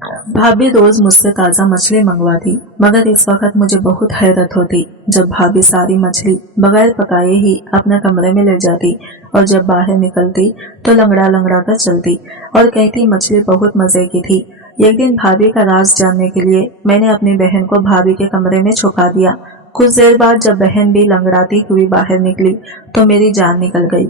भाभी रोज मुझसे ताज़ा मछली मंगवाती, मगर इस वक्त मुझे बहुत हैरत होती जब भाभी सारी मछली बगैर पकाए ही अपने कमरे में ले जाती और जब बाहर निकलती तो लंगड़ा लंगड़ा कर चलती और कहती मछली बहुत मज़े की थी। एक दिन भाभी का राज जानने के लिए मैंने अपनी बहन को भाभी के कमरे में छुपा दिया। कुछ देर बाद जब बहन भी लंगड़ाती हुई बाहर निकली तो मेरी जान निकल गई।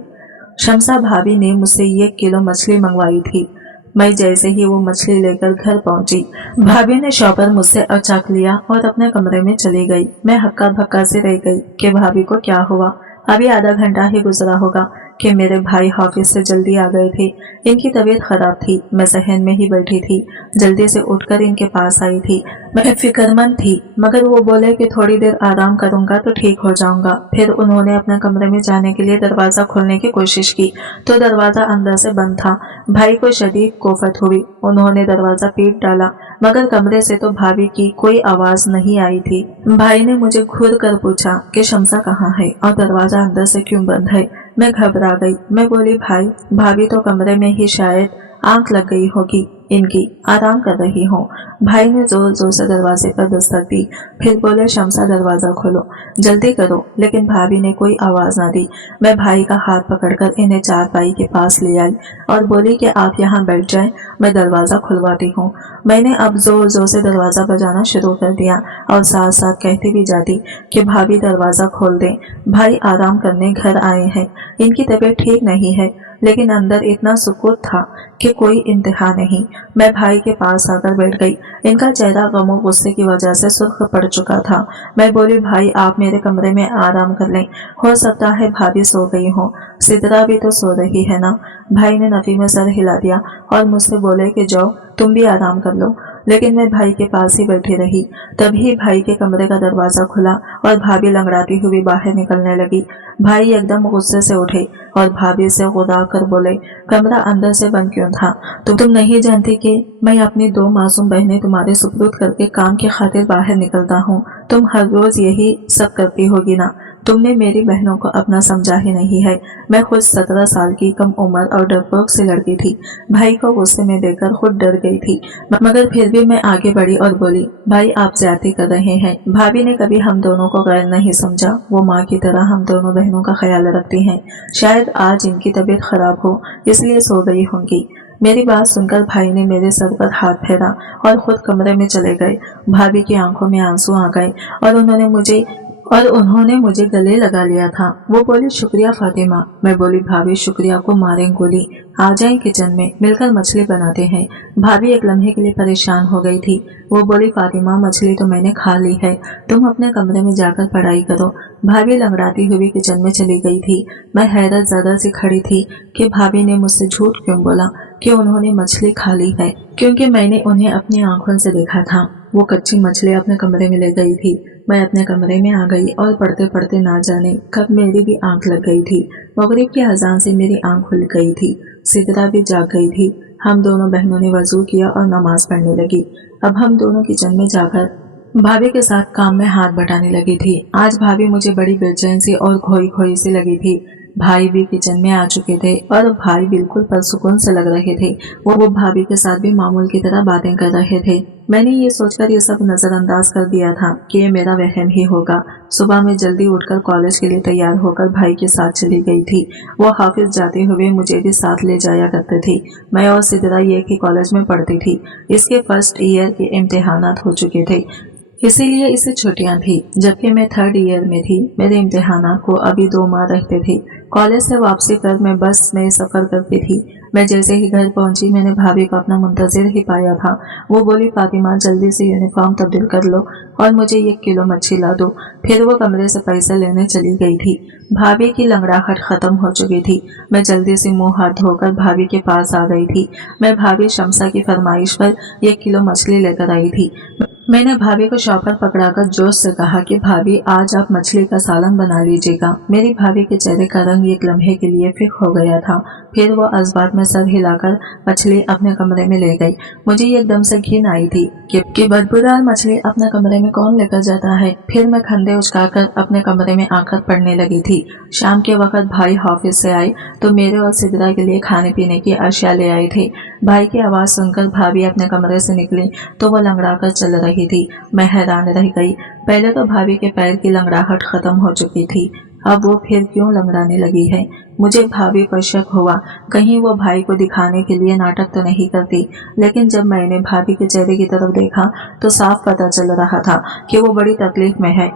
शमसा भाभी ने मुझसे 1 किलो मछली मंगवाई थी। मैं जैसे ही वो मछली लेकर घर पहुंची, भाभी ने शॉपर मुझसे अचाक लिया और अपने कमरे में चली गई। मैं हक्का भक्का से रह गई कि भाभी को क्या हुआ। अभी आधा घंटा ही गुजरा होगा कि मेरे भाई ऑफिस से जल्दी आ गए थे। इनकी तबीयत खराब थी, मैं सहन में ही बैठी थी, जल्दी से उठकर इनके पास आई थी। मैं फिक्रमंद थी, मगर वो बोले कि थोड़ी देर आराम करूंगा तो ठीक हो जाऊंगा। फिर उन्होंने अपने कमरे में जाने के लिए दरवाजा खोलने की कोशिश की तो दरवाजा अंदर से बंद था। भाई को शदीद कोफत हुई, उन्होंने दरवाजा पीट डाला, मगर कमरे से तो भाभी की कोई आवाज नहीं आई थी। भाई ने मुझे घूर कर पूछा कि शमसा कहाँ है और दरवाजा अंदर से क्यों बंद है। मैं घबरा गई। मैं बोली भाई, भाभी तो कमरे में ही शायद आंख लग गई होगी इनकी, आराम कर रही हो। भाई ने जोर जोर से दरवाजे पर दस्तक दी, फिर बोले शमसा दरवाजा खोलो, जल्दी करो। लेकिन भाभी ने कोई आवाज ना दी। मैं भाई का हाथ पकड़कर इन्हें चारपाई के पास ले आई और बोली कि आप यहाँ बैठ जाएं, मैं दरवाजा खुलवाती हूँ। मैंने अब जोर जोर से दरवाजा बजाना शुरू कर दिया और साथ साथ कहती भी जाती कि भाभी दरवाजा खोल दें, भाई आराम करने घर आए हैं, इनकी तबीयत ठीक नहीं है। लेकिन अंदर इतना सुकूत था कि कोई इंतहा नहीं। मैं भाई के पास आकर बैठ गई। इनका चेहरा गम और गुस्से की वजह से सुर्ख पड़ चुका था। मैं बोली भाई आप मेरे कमरे में आराम कर लें, हो सकता है भाभी सो गई हो, सिद्रा भी तो सो रही है ना। भाई ने नफी में सर हिला दिया और मुझसे बोले कि जाओ तुम भी आराम कर लो। लेकिन मैं भाई के पास ही बैठी रही। तभी भाई के कमरे का दरवाजा खुला और भाभी लंगड़ाती हुई बाहर निकलने लगी। भाई एकदम गुस्से से उठे और भाभी से गुदा कर बोले कमरा अंदर से बंद क्यों था? तुम नहीं जानती कि मैं अपनी 2 मासूम बहनें तुम्हारे सुपुर्द करके काम की खातिर बाहर निकलता हूँ? तुम हर रोज यही सब करती होगी ना। तुमने मेरी बहनों को अपना समझा ही नहीं है। मैं खुद 17 साल की कम उम्र और डरपोक से लड़की थी। भाई को गुस्से में देखकर खुद डर गई थी, मगर फिर भी मैं आगे बढ़ी और बोली भाई आप ज्यादती कर रहे हैं। भाभी ने कभी हम दोनों को गैर नहीं समझा, वो माँ की तरह हम दोनों बहनों का ख्याल रखती हैं। शायद आज इनकी तबीयत खराब हो इसलिए सो गई होंगी। मेरी बात सुनकर भाई ने मेरे सर पर हाथ फेरा और खुद कमरे में चले गए। भाभी की आंखों में आंसू आ गए और उन्होंने मुझे गले लगा लिया था। वो बोली शुक्रिया फातिमा। मैं बोली भाभी शुक्रिया को मारें गोली, आ जाए किचन में मिलकर मछली बनाते हैं। भाभी एक लम्हे के लिए परेशान हो गई थी। वो बोली फातिमा मछली तो मैंने खा ली है, तुम अपने कमरे में जाकर पढ़ाई करो। भाभी लंगड़ाती हुई किचन में चली गई थी। मैं हैरत ज़्यादा सी खड़ी थी कि भाभी ने मुझसे झूठ क्यों बोला कि उन्होंने मछली खा ली है, क्योंकि मैंने उन्हें अपनी आंखों से देखा था। वो कच्ची मछली अपने कमरे में ले गई थी। मैं अपने कमरे में आ गई और पढ़ते पढ़ते ना जाने कब मेरी भी आंख लग गई थी। मगरिब की अजान से मेरी आंख खुल गई थी। सिद्रा भी जाग गई थी। हम दोनों बहनों ने वजू किया और नमाज पढ़ने लगी। अब हम दोनों किचन में जाकर भाभी के साथ काम में हाथ बटाने लगी थी। आज भाभी मुझे बड़ी बेचैन सी और खोई खोई सी लगी थी। भाई भी किचन में आ चुके थे और भाई बिल्कुल परसुकून से लग रहे थे। वो भाभी के साथ भी मामूल की तरह बातें कर रहे थे। मैंने ये सोचकर ये सब नजरअंदाज कर दिया था कि ये मेरा वहम ही होगा। सुबह में जल्दी उठकर कॉलेज के लिए तैयार होकर भाई के साथ चली गई थी। वो हाफिज जाते हुए मुझे भी साथ ले जाया करते थे। मैं और सिद्रा एक ही कॉलेज में पढ़ती थी। इसके फर्स्ट ईयर के इम्तिहानात हो चुके थे, इसीलिए इसे छुट्टियां थी। जबकि मैं 3rd ईयर में थी। मेरे इम्तिहानात को अभी 2 माह रहते थे। कॉलेज से वापसी कर मैं बस में सफर करती थी। मैं जैसे ही घर पहुंची मैंने भाभी को अपना मुंतजिर ही पाया था। वो बोली फातिमा जल्दी से यूनिफॉर्म तब्दील कर लो और मुझे 1 किलो मच्छी ला दो। फिर वो कमरे से पैसे लेने चली गई थी। भाभी की लंगड़ाहट खत्म हो चुकी थी। मैं जल्दी से मुंह हाथ धोकर भाभी के पास आ गई थी। मैं भाभी शमसा की फरमाइश पर 1 किलो मछली लेकर आई थी। मैंने भाभी को शॉपर पकड़ाकर जोश से कहा कि भाभी आज आप मछली का सालन बना लीजिएगा। मेरी भाभी के चेहरे का रंग एक लम्हे के लिए फिक हो गया था। फिर वो असबाब में सर हिलाकर मछली अपने कमरे में ले गई। मुझे एकदम से घिन आई थी कि बदबूदार मछली अपने कमरे में कौन लेकर जाता है। फिर मैं खंडे उचकाकर अपने कमरे में आकर पड़ने लगी थी। शाम के वक्त भाई ऑफिस से आए तो मेरे और सिद्रा के लिए खाने पीने की अशिया ले आए थे। भाई की आवाज सुनकर भाभी अपने कमरे से निकली तो वो लंगड़ाकर चल रही थी। मैं हैरान रह गई। पहले तो भाभी के पैर की लंगड़ाहट खत्म हो चुकी थी, अब वो फिर क्यों लंगड़ाने लगी है। मुझे भाभी पर शक हुआ, कहीं वो भाई को दिखाने के लिए नाटक तो नहीं करती। लेकिन जब मैंने भाभी के चेहरे की तरफ देखा तो साफ पता चल रहा था कि वो बड़ी तकलीफ में है।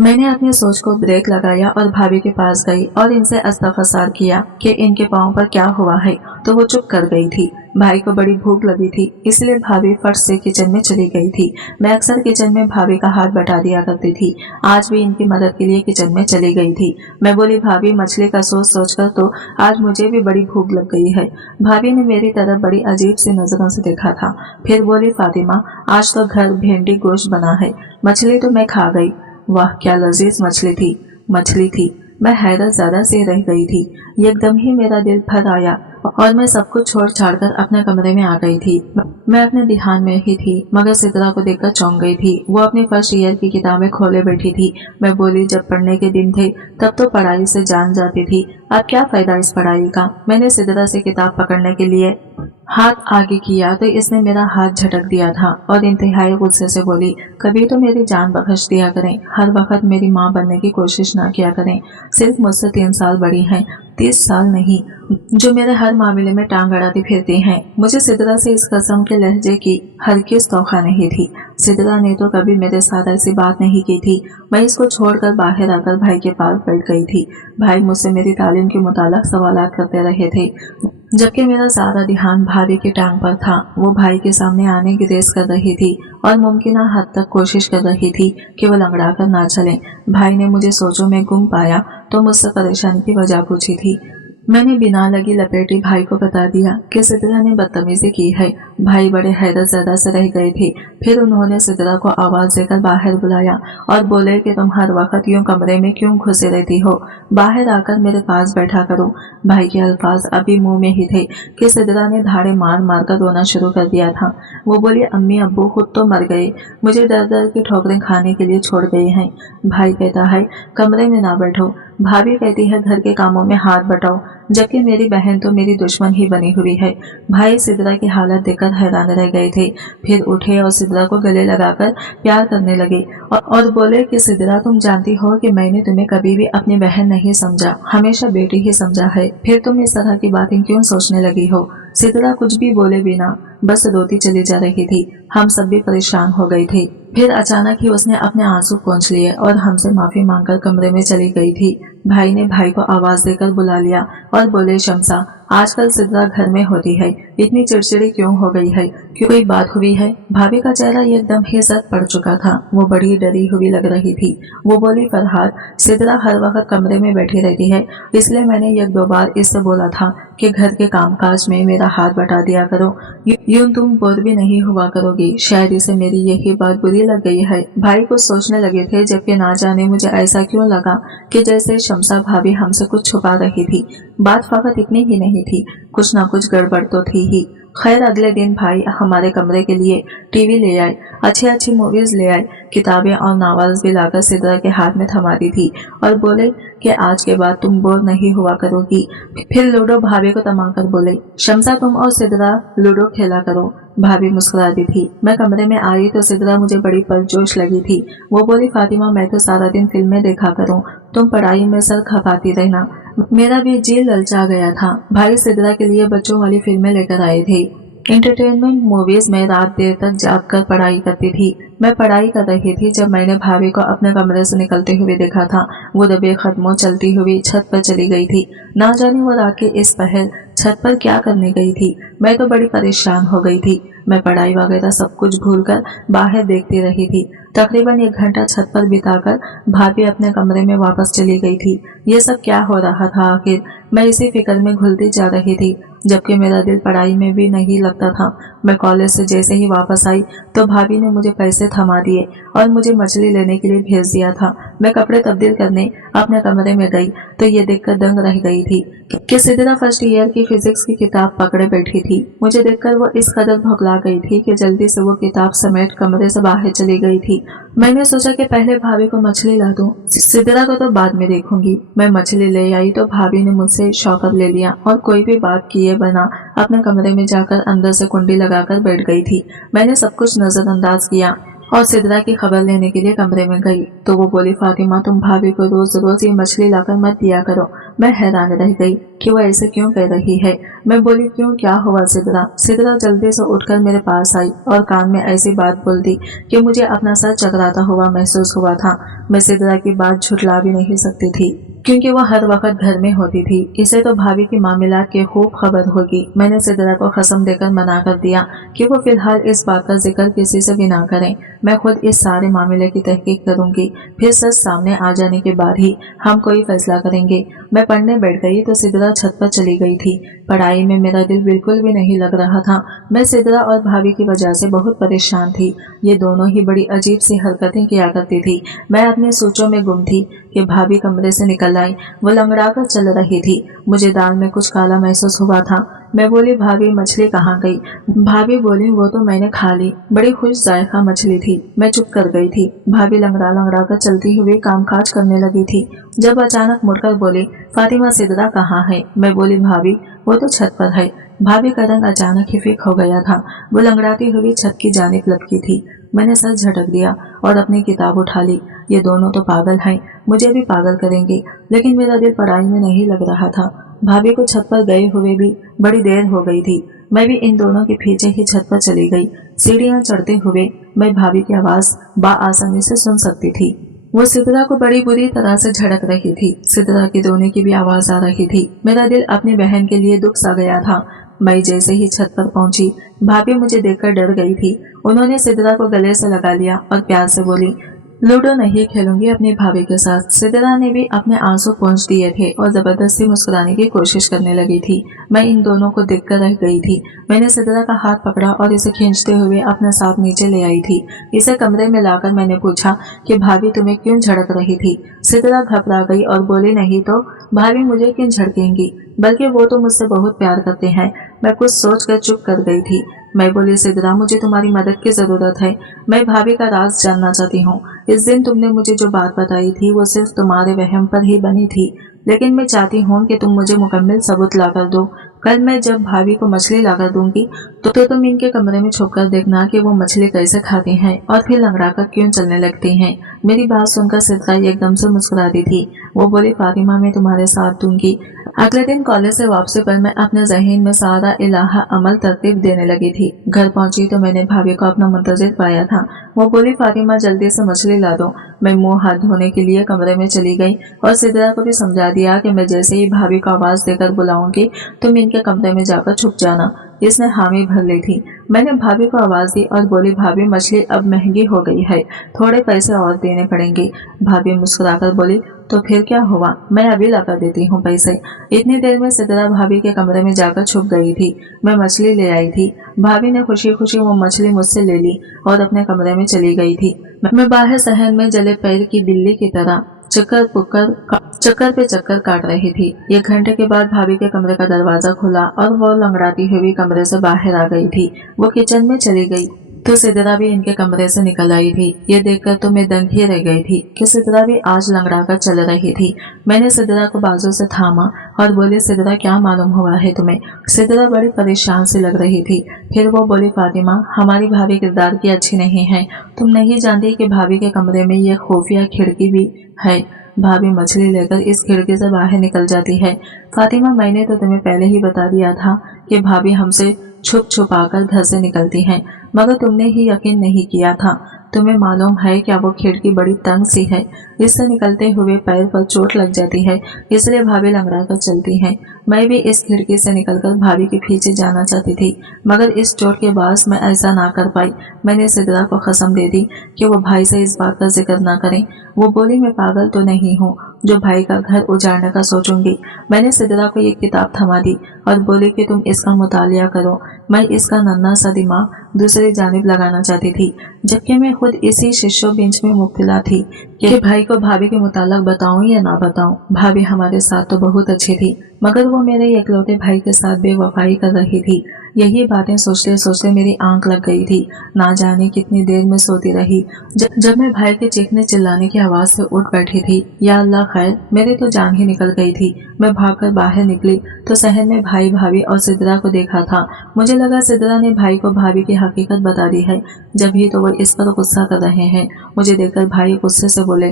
मैंने अपनी सोच को ब्रेक लगाया और भाभी के पास गई और इनसे इस्तफसार किया कि इनके पाँव पर क्या हुआ है, तो वो चुप कर गई थी। भाई को बड़ी भूख लगी थी, इसलिए भाभी फट से किचन में चली गई थी। मैं अक्सर किचन में भाभी का हाथ बटा दिया करती थी, आज भी इनकी मदद के लिए किचन में चली गई थी। मैं बोली, भाभी मछली का सोच सोचकर तो आज मुझे भी बड़ी भूख लग गई है। भाभी ने मेरी तरफ बड़ी अजीब सी नजरों से देखा था। फिर बोली, फातिमा आज तो घर भिंडी गोश्त बना है, मछली तो मैं खा गई। वाह क्या लजीज मछली थी। मैं हैरत ज़्यादा से रह गई थी। एकदम ही मेरा दिल भर आया और मैं सब कुछ छोड़ छाड़ कर अपने कमरे में आ गई थी। मैं अपने ध्यान में ही थी मगर सिद्रा को देखकर चौंक गई थी। वो अपनी फर्स्ट ईयर की किताबें खोले बैठी थी। मैं बोली, जब पढ़ने के दिन थे तब तो पढ़ाई से जान जाती थी, अब क्या फायदा इस पढ़ाई का। मैंने सिद्रा से किताब पकड़ने के लिए हाथ आगे किया तो इसने मेरा हाथ झटक दिया था और इंतहाई गुस्से से बोली, कभी तो मेरी जान बख्श दिया करें, हर वक्त मेरी माँ बनने की कोशिश ना किया करें। सिर्फ मुझसे 3 साल बड़ी हैं, 30 साल नहीं, जो मेरे हर मामले में टांग अड़ाती फिरती हैं। मुझे सिद्रा से इस कसम के लहजे की हरगिज़ तौखा नहीं थी। सिद्रा ने तो कभी मेरे साथ ऐसी बात नहीं की थी। मैं इसको छोड़कर बाहर आकर भाई के पास बैठ गई थी। भाई मुझसे मेरी तालीम के मुताल्लिक़ सवालात करते रहे थे, जबकि मेरा सारा ध्यान भाभी की टांग पर था। वो भाई के सामने आने की रेस कर रही थी और मुमकिन हद तक कोशिश कर रही थी कि वो लंगड़ा कर ना चले। भाई ने मुझे सोचों में गुम पाया तो मुझसे परेशानी की वजह पूछी थी। मैंने बिना लगी लपेटी भाई को बता दिया कि सिद्रा ने बदतमीजी की है। भाई बड़े हैरत ज़्यादा से रह गए थे। फिर उन्होंने सिद्रा को आवाज़ देकर बाहर बुलाया और बोले कि तुम हर वक्त यूं कमरे में क्यों घुसे रहती हो, बाहर आकर मेरे पास बैठा करो। भाई के अल्फाज अभी मुंह में ही थे कि सिद्रा ने धाड़े मार मार कर रोना शुरू कर दिया था। वो बोली, अम्मी अब्बू खुद तो मर गए, मुझे दर दर की ठोकरें खाने के लिए छोड़ गए हैं। भाई कहता है कमरे में ना बैठो, भाभी कहती है घर के कामों में हाथ बटाओ, जबकि मेरी बहन तो मेरी दुश्मन ही बनी हुई है। भाई सिद्रा की हालत देखकर हैरान रह गए थे। फिर उठे और सिद्रा को गले लगाकर प्यार करने लगे और बोले कि सिद्रा तुम जानती हो कि मैंने तुम्हें कभी भी अपनी बहन नहीं समझा, हमेशा बेटी ही समझा है, फिर तुम इस तरह की बातें क्यों सोचने लगी हो। सिद्रा कुछ भी बोले बिना बस रोती चली जा रही थी। हम सब भी परेशान हो गए थे। फिर अचानक ही उसने अपने आंसू पोंछ लिए और हमसे माफी मांगकर कमरे में चली गई थी। भाई ने भाई को आवाज देकर बुला लिया और बोले, शमसा आजकल सिद्रा घर में होती है, इतनी चिड़चिड़ी क्यों हो गई है, क्यों कोई बात हुई है। भाभी का चेहरा एकदम ही सर पड़ चुका था, वो बड़ी डरी हुई लग रही थी। वो बोली, फरहाद सिद्रा हर वक्त कमरे में बैठी रहती है, इसलिए मैंने 1-2 बार इससे बोला था कि घर के कामकाज में मेरा हाथ बटा दिया करो, यूं तुम बोर भी नहीं हुआ करोगी। शायद इसे मेरी यही बात बुरी लग गई है। भाई कुछ सोचने लगे थे, जबकि ना जाने मुझे ऐसा क्यों लगा कि जैसे शमसा भाभी हमसे कुछ छुपा रही थी। बात फकत इतनी ही नहीं थी, कुछ ना कुछ गड़बड़ तो थी ही। खैर अगले दिन भाई हमारे कमरे के लिए टीवी ले आए, अच्छी अच्छी मूवीज ले आए, किताबें और नावल्स भी लाकर सिद्रा के हाथ में थमा दी थी और बोले कि आज के बाद तुम बोर नहीं हुआ करोगी। फिर लूडो भाभी को तमाकर बोले, शमसा तुम और सिद्रा लूडो खेला करो। भाभी मुस्कुरा दी थी। मैं कमरे में आई तो सिद्रा मुझे बड़ी परजोश लगी थी। वो बोली, फातिमा मैं तो सारा दिन फिल्में देखा करूं, तुम पढ़ाई में सर खपाती रहना। मेरा भी जी ललचा गया था। भाई सिद्रा के लिए बच्चों वाली फिल्में लेकर आए थे। एंटरटेनमेंट मूवीज में रात देर तक जागकर पढ़ाई करती थी। मैं पढ़ाई कर रही थी जब मैंने भाभी को अपने कमरे से निकलते हुए देखा था। वो दबे कदमों चलती हुई छत पर चली गई थी। ना जाने वो रात के इस पहर छत पर क्या करने गई थी। मैं तो बड़ी परेशान हो गई थी। मैं पढ़ाई वगैरह सब कुछ भूलकर बाहर देखती रही थी। तकरीबन 1 घंटा छत पर बिताकर भाभी अपने कमरे में वापस चली गई थी। ये सब क्या हो रहा था आखिर, मैं इसी फिक्र में घुलती जा रही थी। जबकि मेरा दिल पढ़ाई में भी नहीं लगता था। मैं कॉलेज से जैसे ही वापस आई तो भाभी ने मुझे पैसे थमा दिए और मुझे मछली लेने के लिए भेज दिया था। मैं कपड़े तब्दील करने अपने कमरे में गई तो ये देखकर दंग रह गई थी कि सिद्रा फर्स्ट ईयर की फिजिक्स की किताब पकड़े बैठी थी। मुझे देखकर वो इस कदर भुखला गई थी कि जल्दी से वो किताब समेट कमरे से बाहर चली गई थी। मैंने सोचा कि पहले भाभी को मछली ला दूं, सिद्रा को तो बाद में देखूंगी। मैं मछली ले आई तो भाभी ने मुझसे शॉकर ले लिया और कोई भी बात किए बिना अपने कमरे में जाकर अंदर से कुंडी लगाकर बैठ गई थी। मैंने सब कुछ नजरअंदाज किया और सिद्रा की खबर लेने के लिए कमरे में गई तो वो बोली, फातिमा तुम भाभी को रोज रोज ये मछली लाकर मत दिया करो। मैं हैरान रह गई कि वो ऐसे क्यों कह रही है। मैं बोली, क्यों, क्या हुआ सिद्रा? सिद्रा जल्दी से उठकर मेरे पास आई और कान में ऐसी बात बोल दी कि मुझे अपना सर चकराता हुआ महसूस हुआ था। मैं सिद्रा की बात झुठला भी नहीं सकती थी क्योंकि वो हर वक्त घर में होती थी। इसे तो भाभी की मामलात की खूब खबर होगी। मैंने सिद्रा को कसम देकर मना कर दिया कि वो फिलहाल इस बात का जिक्र किसी से भी ना करें। मैं खुद इस सारे मामले की तहकीक करूंगी, फिर सच सामने आ जाने के बाद ही हम कोई फैसला करेंगे। मैं पढ़ने बैठ गई तो सिद्रा छत पर चली गई थी। पढ़ाई में मेरा दिल बिल्कुल भी नहीं लग रहा था। मैं सिद्रा और भाभी की वजह से बहुत परेशान थी। ये दोनों ही बड़ी अजीब सी हरकतें किया करती थी। मैं अपने सोचों में गुम थी कि भाभी कमरे से निकल आई। वो लंगड़ा कर चल रही थी। मुझे दाल में कुछ काला महसूस हुआ था। मैं बोली, भाभी मछली कहाँ गई? भाभी बोली, वो तो मैंने खा ली, बड़ी खुश जायका मछली थी। मैं चुप कर गई थी। भाभी लंगड़ा लंगड़ा कर चलती हुई कामकाज करने लगी थी जब अचानक मुड़कर बोली, फातिमा सिद्रा कहाँ है? मैं बोली, भाभी वो तो छत पर है। भाभी का रंग अचानक ही फीक हो गया था। वो लंगड़ाती हुई छत की जानिब लपकी थी। मैंने सर झटक दिया और अपनी किताब उठा ली। ये दोनों तो पागल हैं, मुझे भी पागल करेंगे। लेकिन मेरा दिल पढ़ाई में नहीं लग रहा था। भाभी को छत पर गए हुए भी बड़ी देर हो गई थी। मैं भी इन दोनों के पीछे ही छत पर चली गई। सीढ़ियां चढ़ते हुए मैं भाभी की आवाज बाआसानी से सुन सकती थी। वो सिद्रा को बड़ी बुरी तरह से झड़क रही थी। सिद्रा की रोने की भी आवाज आ रही थी। मेरा दिल अपनी बहन के लिए दुख सा गया था। मैं जैसे ही छत पर पहुंची, भाभी मुझे देखकर डर गई थी। उन्होंने सिद्रा को गले से लगा लिया और प्यार से बोली, लूडो नहीं खेलूंगी अपनी भाभी के साथ। सिद्रा ने भी अपने आंसू पोंछ दिए थे और जबरदस्ती मुस्कुराने की कोशिश करने लगी थी। मैं इन दोनों को देखकर रह गई थी। मैंने सिद्रा का हाथ पकड़ा और इसे खींचते हुए अपने साथ नीचे ले आई थी। इसे कमरे में लाकर मैंने पूछा कि भाभी तुम्हें क्यों झड़क रही थी? सिद्रा घबरा गई और बोली, नहीं तो भाभी मुझे क्यों झड़केंगी, बल्कि वो तो मुझसे बहुत प्यार करते हैं। मैं कुछ सोचकर चुप कर गई थी। मैं बोली, सिद्रा मुझे तुम्हारी मदद की जरूरत है। मैं भाभी का राज जानना चाहती हूँ। इस दिन तुमने मुझे जो बात बताई थी वो सिर्फ तुम्हारे वहम पर ही बनी थी, लेकिन मैं चाहती हूँ कि तुम मुझे मुकम्मल सबूत लाकर दो। कल मैं जब भाभी को मछली लाकर दूंगी तो तुम इनके कमरे में छुपकर देखना कि वो मछली कैसे खाती हैं और फिर लंगड़ाकर क्यों चलने लगती हैं। मेरी बात सुनकर सिद्रा एकदम से मुस्कुरा दी थी। वो बोली, फातिमा मैं तुम्हारे साथ दूंगी। अगले दिन कॉलेज से वापसी पर मैं अपने जहन में सारा इलाहा अमल तरतीब देने लगी थी। घर पहुंची तो मैंने भाभी को अपना मुंतजिर पाया था। वो बोली, फातिमा जल्दी से मछली ला दो। मैं मुंह हाथ धोने के लिए कमरे में चली गई और सिद्रा को भी समझा दिया कि मैं जैसे ही भाभी को आवाज देकर बुलाऊंगी तुम इनके कमरे में जाकर छुप जाना। इसने हामी भर ली थी। मैंने भाभी को आवाज दी और बोली, भाभी मछली अब महंगी हो गई है, थोड़े पैसे और देने पड़ेंगे। भाभी मुस्कुराकर बोली, तो फिर क्या हुआ, मैं अभी लगा देती हूँ पैसे। इतनी देर में सिद्रा भाभी के कमरे में जाकर छुप गई थी। मैं मछली ले आई थी। भाभी ने खुशी खुशी वो मछली मुझसे ले ली और अपने कमरे में चली गई थी। मैं बाहर शहर में जले पैर की बिल्ली की तरह चक्कर पे चक्कर काट रही थी। एक घंटे के बाद भाभी के कमरे का दरवाजा खुला और वो लंगड़ाती हुई कमरे से बाहर आ गई थी। वो किचन में चली गई तो सिद्रा भी इनके कमरे से निकल आई थी। ये देखकर तो मैं दंग ही रह गई थी कि सिद्रा भी आज लंगड़ाकर चल रही थी। मैंने सिद्रा को बाजू से थामा और बोली, सिद्रा क्या मालूम हुआ है तुम्हें? सिद्रा बड़ी परेशान सी लग रही थी। फिर वो बोली, फातिमा हमारी भाभी किरदार की अच्छी नहीं है। तुम नहीं जानती कि भाभी के कमरे में ये खुफिया खिड़की भी है। भाभी मछली लेकर इस खिड़की से बाहर निकल जाती है। फातिमा मैंने तो तुम्हें पहले ही बता दिया था कि भाभी हमसे छुप छुपाकर घर से निकलती हैं, मगर तुमने ही यकीन नहीं किया था। तुम्हें मालूम है क्या वो खिड़की बड़ी तंग सी है, इससे निकलते हुए पैर पर चोट लग जाती है, इसलिए भाभी लंगड़ा कर चलती हैं। मैं भी इस खिड़की से निकलकर भाभी के पीछे जाना चाहती थी, मगर इस चोट के बायस मैं ऐसा ना कर पाई। मैंने सिद्रा को कसम दे दी कि वो भाई से इस बात का जिक्र ना करें। वो बोली, मैं पागल तो नहीं हूँ जो भाई का घर उजाड़ने का सोचूंगी। मैंने सिद्रा को एक किताब थमा दी और बोली कि तुम इसका मुतालिया करो। मैं इसका नन्हा सा दिमाग दूसरी जानिब लगाना चाहती थी, जबकि मैं खुद इसी शिशो बेंच में मुब्तला थी कि भाई को भाभी के मुताल्लिक बताऊं या ना बताऊं। भाभी हमारे साथ तो बहुत अच्छी थी, मगर वो मेरे इकलौते भाई के साथ बेवफाई कर रही थी। यही बातें सोचते सोचते मेरी आंख लग गई थी। ना जाने कितनी देर में सोती रही। जब मैं भाई के चीखने चिल्लाने की आवाज से उठ बैठी थी, या अल्लाह खैर, मेरी तो जान ही निकल गई थी। मैं भागकर बाहर निकली तो सहन में भाई, भाभी और सिद्रा को देखा था। मुझे लगा सिद्रा ने भाई को भाभी की हकीकत बता दी है, जब ही तो वो इस पर गुस्सा कर रहे हैं। मुझे देखकर भाई गुस्से से बोले,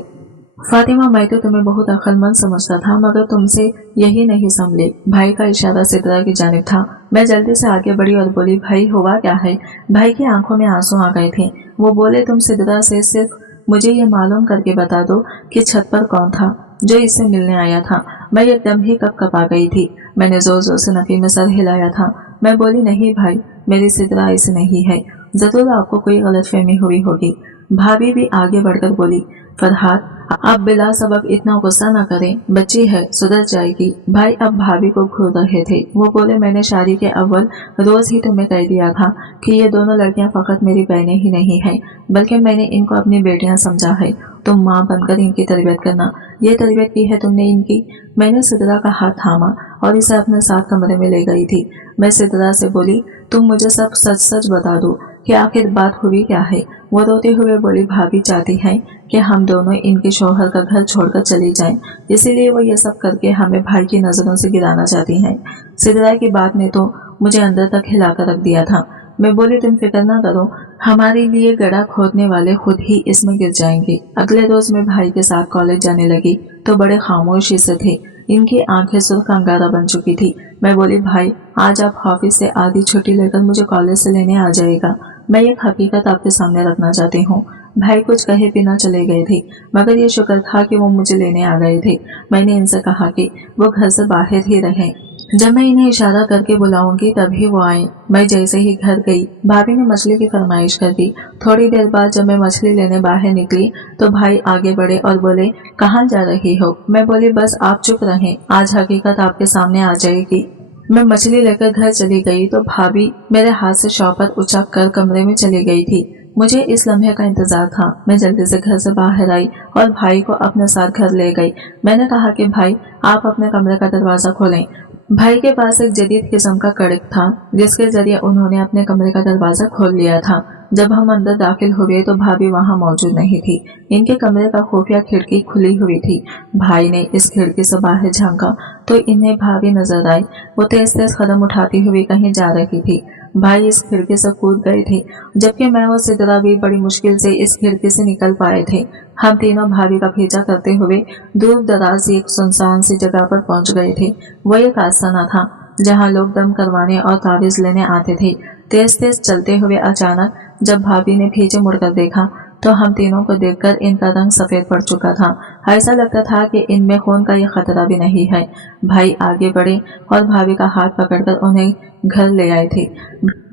फातिमा, मैं तो तुम्हें बहुत अक्लमंद समझता था, मगर तुमसे यही नहीं संभले। भाई का इशारा सिद्रा की जानिब था। मैं जल्दी से आगे बढ़ी और बोली, भाई हुआ क्या है? भाई की आंखों में आंसू आ गए थे। वो बोले, तुम सिद्रा से सिर्फ मुझे ये मालूम करके बता दो कि छत पर कौन था जो इससे मिलने आया था। मैं एकदम ही कपकपा गई थी। मैंने जोर जोर से नफी में सर हिलाया था। मैं बोली, नहीं भाई, मेरी सिद्रा ऐसे नहीं है, जरूर आपको कोई गलतफहमी हुई होगी। भाभी भी आगे बढ़कर बोली, फरहाद, आप बिला सबब इतना गुस्सा न करें, बच्ची है, सुधर जाएगी। भाई अब भाभी को घूर रहे थे। वो बोले, मैंने शादी के अव्वल रोज ही तुम्हें कह दिया था कि ये दोनों लड़कियां फकत मेरी बहनें ही नहीं हैं, बल्कि मैंने इनको अपनी बेटियां समझा है। तुम माँ बनकर इनकी तरबियत करना। ये तरबियत की है तुमने इनकी। मैंने सिद्रा का हाथ थामा और इसे अपने साथ कमरे में ले गई थी। मैं सिद्रा से बोली, तुम मुझे सब सच सच बता दो कि आखिर बात हुई क्या है। वो रोते हुए बोली, भाभी चाहती हैं कि हम दोनों इनके शौहर का घर छोड़कर चली जाएं, इसीलिए वो ये सब करके हमें भाई की नजरों से गिराना चाहती हैं। सिद्रा की बात ने तो मुझे अंदर तक हिलाकर रख दिया था। मैं बोली, तुम फिक्र ना करो, हमारे लिए गड्ढा खोदने वाले खुद ही इसमें गिर जाएंगे। अगले रोज मैं भाई के साथ कॉलेज जाने लगी तो बड़े खामोशी से थे। इनकी आंखें सुर्ख अंगारा बन चुकी थी। मैं बोली, भाई आज आप ऑफिस से आधी छुट्टी लेकर मुझे कॉलेज से लेने आ जाएगा। मैं एक हकीकत आपके सामने रखना चाहती हूँ। भाई कुछ कहे बिना चले गए थे, मगर ये शुक्र था कि वो मुझे लेने आ गए थे। मैंने इनसे कहा कि वो घर से बाहर ही रहें, जब मैं इन्हें इशारा करके बुलाऊंगी तभी वो आए। मैं जैसे ही घर गई, भाभी ने मछली की फरमाइश कर दी। थोड़ी देर बाद जब मैं मछली लेने बाहर निकली तो भाई आगे बढ़े और बोले, कहाँ जा रही हो? मैं बोली, बस आप चुप रहें, आज हकीकत आपके सामने आ जाएगी। मैं मछली लेकर घर चली गई तो भाभी मेरे हाथ से शॉपर उचक कर कमरे में चली गई थी। मुझे इस लम्हे का इंतजार था। मैं जल्दी से घर से बाहर आई और भाई को अपने साथ घर ले गई। मैंने कहा कि भाई, आप अपने कमरे का दरवाजा खोलें। भाई के पास एक जदीद किस्म का कड़क था, जिसके जरिए उन्होंने अपने कमरे का दरवाजा खोल लिया था। जब हम अंदर दाखिल हुए तो भाभी वहां मौजूद नहीं थी। इनके कमरे का खुफिया खिड़की खुली हुई थी। भाई ने इस खिड़की से बाहर झांका तो इन्हें भाभी नजर आई। वो तेज तेज कदम उठाती हुई कहीं जा रही थी। भाई इस खिड़की से कूद गए थे, जबकि मैं और सिद्रा भी बड़ी मुश्किल से इस खिड़की से निकल पाए थे। हम तीनों भाभी का पीछा करते हुए दूर दराज एक सुनसान सी जगह पर पहुंच गए थे। वो एक आस्थाना था जहां लोग दम करवाने और तावीज लेने आते थे। तेज तेज चलते हुए अचानक जब भाभी ने पीछे मुड़कर देखा तो हम तीनों को देखकर इनका रंग सफेद पड़ चुका था। ऐसा लगता था कि इनमें खून का यह खतरा भी नहीं है। भाई आगे बढ़े और भाभी का हाथ पकड़कर उन्हें घर ले आए थे।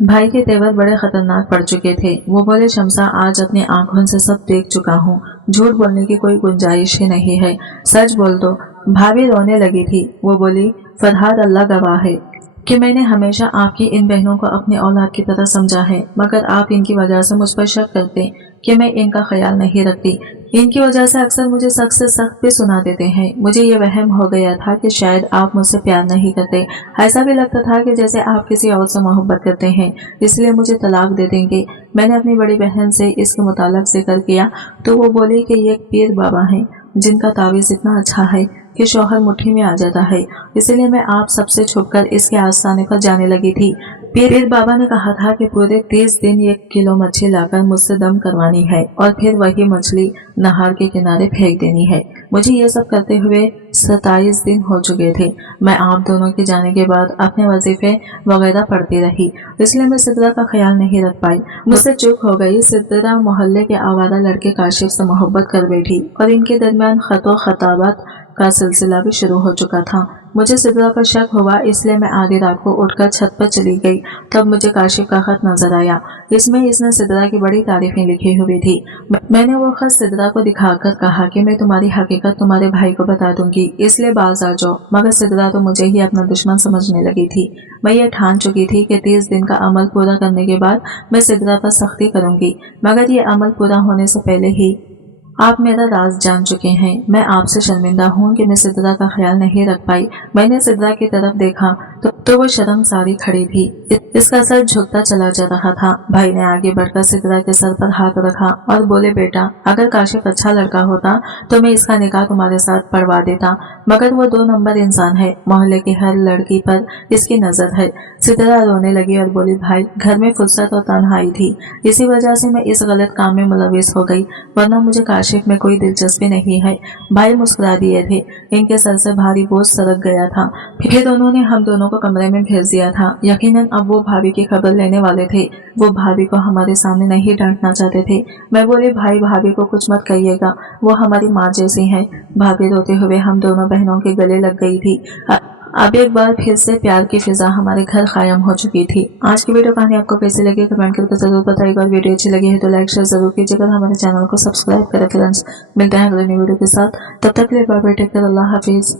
भाई के तेवर बड़े खतरनाक पड़ चुके थे। वो बोले, शमसा, आज अपनी आंखों से सब देख चुका हूँ, झूठ बोलने की कोई गुंजाइश ही नहीं है, सच बोल दो। भाभी रोने लगी थी। वो बोली, फरहाद, अल्लाह गवाह है कि मैंने हमेशा आपकी इन बहनों को अपनी औलाद की तरह समझा है, मगर आप इनकी वजह से मुझ पर शक करते कि मैं इनका ख्याल नहीं रखती। इनकी वजह से अक्सर मुझे सख्त से सख्त भी सुना देते हैं। मुझे ये वहम हो गया था कि शायद आप मुझसे प्यार नहीं करते। ऐसा भी लगता था कि जैसे आप किसी और से मोहब्बत करते हैं, इसलिए मुझे तलाक दे देंगे। मैंने अपनी बड़ी बहन से इसके मुताल्लिक जिक्र किया तो वो बोली कि ये एक पीर बाबा हैं जिनका तावीज़ इतना अच्छा है कि शौहर मुट्ठी में आ जाता है, इसलिए मैं आप सबसे छुपकर इसके आस्थाने पर जाने लगी थी। पीर बाबा ने कहा था कि पूरे 30 दिन 1 किलो मछली लाकर मुझसे दम करवानी है और फिर वही मछली नहर के किनारे फेंक देनी है। मुझे ये सब करते हुए 27 दिन हो चुके थे। मैं आप दोनों के जाने के बाद अपने वजीफे वगैरह पढ़ती रही, इसलिए मैं सिद्रा का ख्याल नहीं रख पाई। मुझसे चूक हो गई। सिद्रा मोहल्ले के आवारा लड़के काशिफ से मोहब्बत कर बैठी और इनके दरमियान खतो खताबत का सिलसिला भी शुरू हो चुका था। मुझे सिद्रा पर शक हुआ, इसलिए मैं आधी रात को उठकर छत पर चली गई। तब मुझे काशिफ का खत नजर आया। इसमें इसने सिद्रा की बड़ी तारीफें लिखी हुई थी। मैंने वो खत सिद्रा को दिखाकर कहा कि मैं तुम्हारी हकीकत तुम्हारे भाई को बता दूंगी, इसलिए बाज आ जाओ। मगर सिद्रा तो मुझे ही अपना दुश्मन समझने लगी थी। मैं ये ठान चुकी थी कि 30 दिन का अमल पूरा करने के बाद मैं सिद्रा पर सख्ती करूंगी, मगर ये अमल पूरा होने से पहले ही आप मेरा राज जान चुके हैं। मैं आपसे शर्मिंदा हूँ कि मैं सिद्रा का ख्याल नहीं रख पाई। मैंने सिद्रा की तरफ देखा तो वो शर्मसारी खड़ी थी। इसका सर झुकता चला जा रहा था। भाई ने आगे बढ़कर सिद्रा के सर पर हाथ रखा और बोले, बेटा, अगर काशिफ अच्छा लड़का होता तो मैं इसका निकाह तुम्हारे साथ पढ़वा देता, मगर वो 2 नंबर इंसान है। मोहल्ले की हर लड़की पर इसकी नजर है। सिद्रा रोने लगी और बोली, भाई, घर में फुर्सत और तन्हाई थी, इसी वजह से मैं इस गलत काम में मुलविस हो गई, वरना मुझे काशिफ में कोई दिलचस्पी नहीं है। भाई मुस्कुरा दिए थे। इनके सर से भारी बोझ सरक गया था। फिर उन्होंने हम दोनों को कमरे में भेज दिया था। यकीनन अब वो भाभी की खबर लेने वाले थे। वो भाभी को हमारे सामने नहीं डांटना चाहते थे। मैं बोली, भाई, भाभी को कुछ मत कहिएगा, वो हमारी माँ जैसी हैं। भाभी रोते हुए हम दोनों बहनों के गले लग गई थी। अब एक बार फिर से प्यार की फिजा हमारे घर कायम हो चुकी थी। आज की वीडियो कहानी आपको कैसी लगी कमेंट करके जरूर बताइएगा, और वीडियो अच्छी लगी है तो लाइक शेयर जरूर कीजिएगा, हमारे चैनल को सब्सक्राइब करें। फ्रेंड्स, मिलते हैं अगले वीडियो के साथ, तब तक के लिए बाय बाय, टेक केयर, अल्लाह हाफिज।